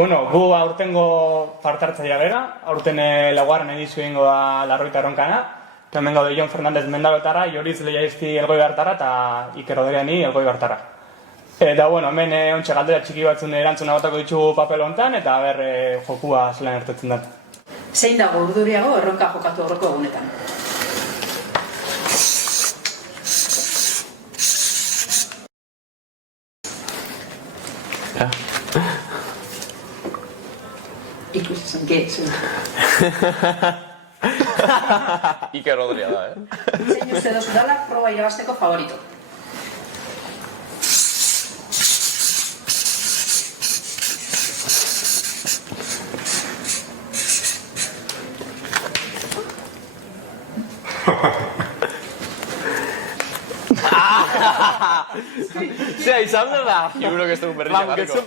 Bueno, gu aurtengo partartzaia bera, aurten laugarren edizio ingo da Larroita Erronkana, eta hemen gaude Jon Fernandez Mendabetara, Joriz Leiaizti Elgoi Bartara eta Iker Oderiani Elgoi Bartara. Eta, bueno, hemen ontsa galdera txiki batzun erantzuna batako ditugu papel honetan, eta jokua zelan ertetzen den. Zein dago urduriago erronka jokatu aurreko egunetan? Ikusi zen, zen. Iker Odria da, Zein uste dozu dala proba irabazteko favorito? Zea, izan da? Seguro que estuvo un berrilla garriko.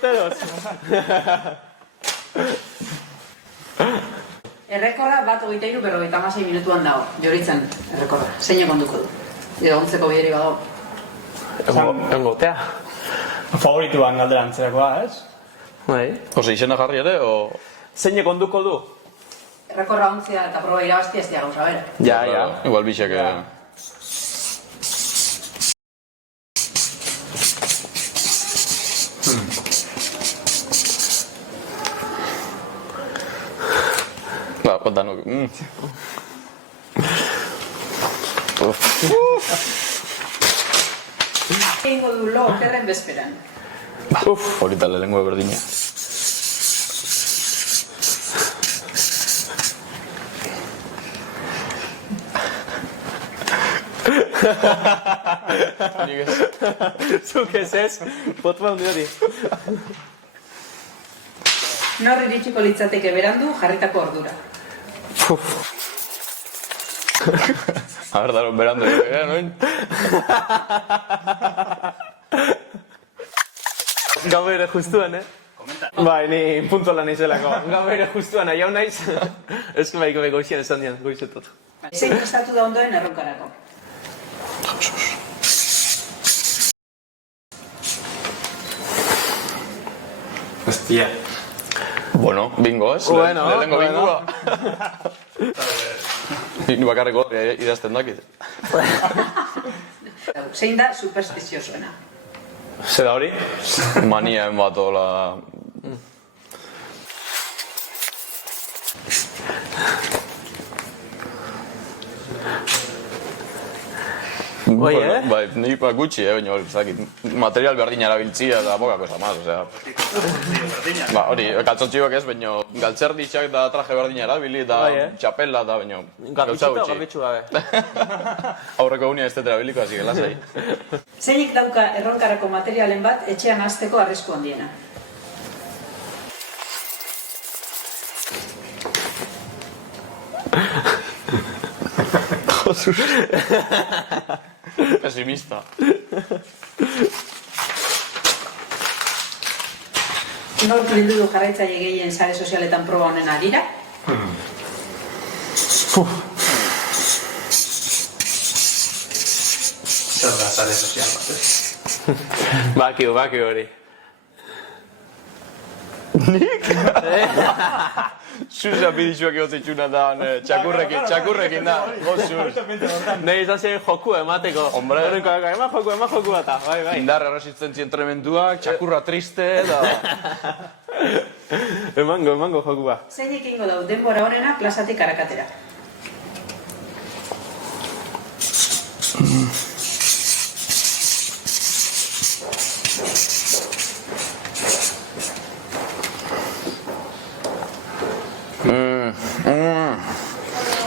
Errekorra bat 23:56 minutuan dago, Joritzen errekorra. Zein konduko du? Edo ontzeko bideri badago. Engotea. Favorituan galdera antzerakoa, ez? Bai. Ose, izena jarri ere, o... Zein konduko du? Errekorra ontzia eta proba irabaztia ez dira gauza bera. Ja. Igual bixak... Danok. Egingo du lo okerren bezperan. Hori tale lengua berdina. Zuk ez, potma hundi hori. Nor iritsiko litzateke berandu jarritako ordura. A ver, daron berandu, noin? Gau bere justuan, Bai, ni puntola naizelako. Gau bere justuan, aiau naiz. Ez que baiko goizien esan dian, goizetot. Zein prestatu da ondoen erronkarako? Hostia. Bueno, bingo, ez? Lehenengo bingoa. Ni bakarreko idazten dakit. Zein da superstiziosoena? Zer da hori? Mania bat hola... Bai, Bai, ni gutxi, baina hori, zakit, material berdina erabiltzia eta bokako esamaz, osea... Ba, hori, kaltzontxioak ez, baina galtzerditxak da traje berdina erabili eta txapela da, baina... Garbitxu gabe. Aurreko unia ez tetera biliko, hasi gelasai. Zeinik dauka erronkarako materialen bat etxean hasteko arrisku handiena? Pesimista. Nork bildu du jarraitzaile gehien sare sozialetan proba honen harira? Zer da sare sozial bat, Bakio hori. Nik? Susa bidixuak egotzitxuna da, txakurrekin da, gozuz. Nei izan zen joku emateko. Hombre. Eman joku bata, bai. Indarra resistentzia entrementuak, txakurra triste, da... Emango joku ba. Zeinik ingo dau denbora honena plazatik arakatera?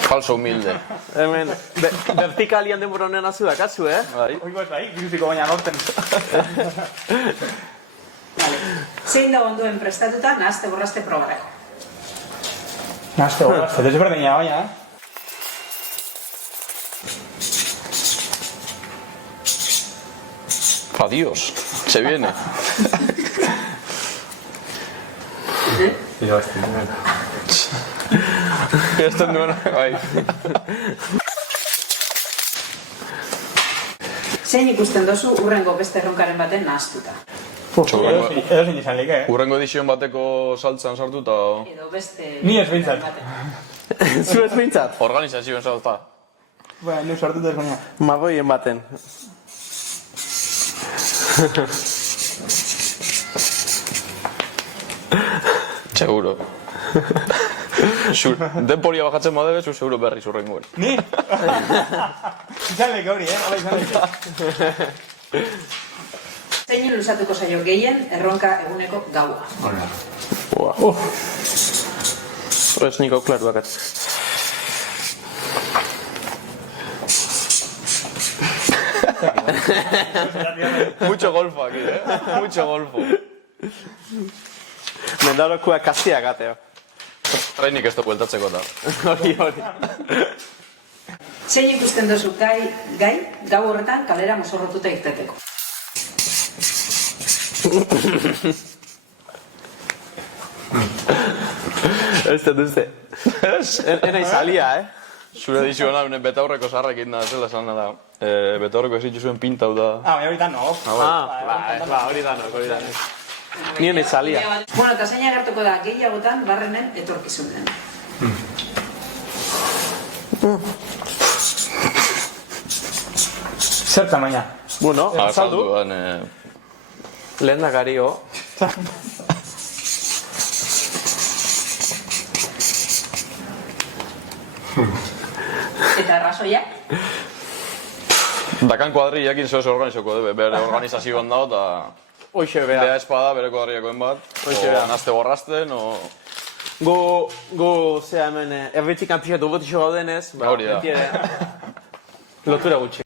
Falso humilde. Hemen, vertikalian denbora honen azu dakazu, Oiko ez bai, giruziko baina norten. Zein da ondoen prestatuta nahazte borrazte probarako? Nahazte borrazte, desberdina baina, Adiós, se viene. Esto no... Bai. Zein ikusten dozu urrengo beste erronkaren baten nahaztuta? Edo zein izan lik, Urrengo edizion bateko saltzan sartu eta Edo beste... Ni ez behintzat. Zu ez bintzat? organizazioen salta. Bueno, ni sartuta ez baina. Magoien baten. Seguro. Denporia bajatzen badebe, zu seguro berri zurrengoen. Ni? Izan lik hori, Hala izan lik. Zein luzatuko zaio gehien erronka eguneko gaua. Ez niko klar bakat. Mucho golfo aquí, Mucho golfo. Mendalokua kastia gateo. Trainik ez da bueltatzeko da. Hori. Zein ikusten duzu gau horretan kalera mozorrotuta irteteko. Ez dut uste. Ena izalia, Zure edizioa betaurreko zarrekin da, zela esan da. Betaurreko ezin zuen pintau da. Baina hori da no. Hori danok. Nien izalia. Bueno, eta zein agertuko da gehiagotan barrenen etorkizunen. Zertan baina. Bueno, saldu. Lehen da gario. Eta arrazoia? Dakan kuadriakin zoz organizoko, bere organizazioan dago, eta... Hoxe Bea bea. espada, bere kuadriakoen bat. Hoxe bea. Nazte borrazten, Go, zea hemen, erbetik anpixatu botixo gaudenez, Hori da. beti ere, lotura gutxi.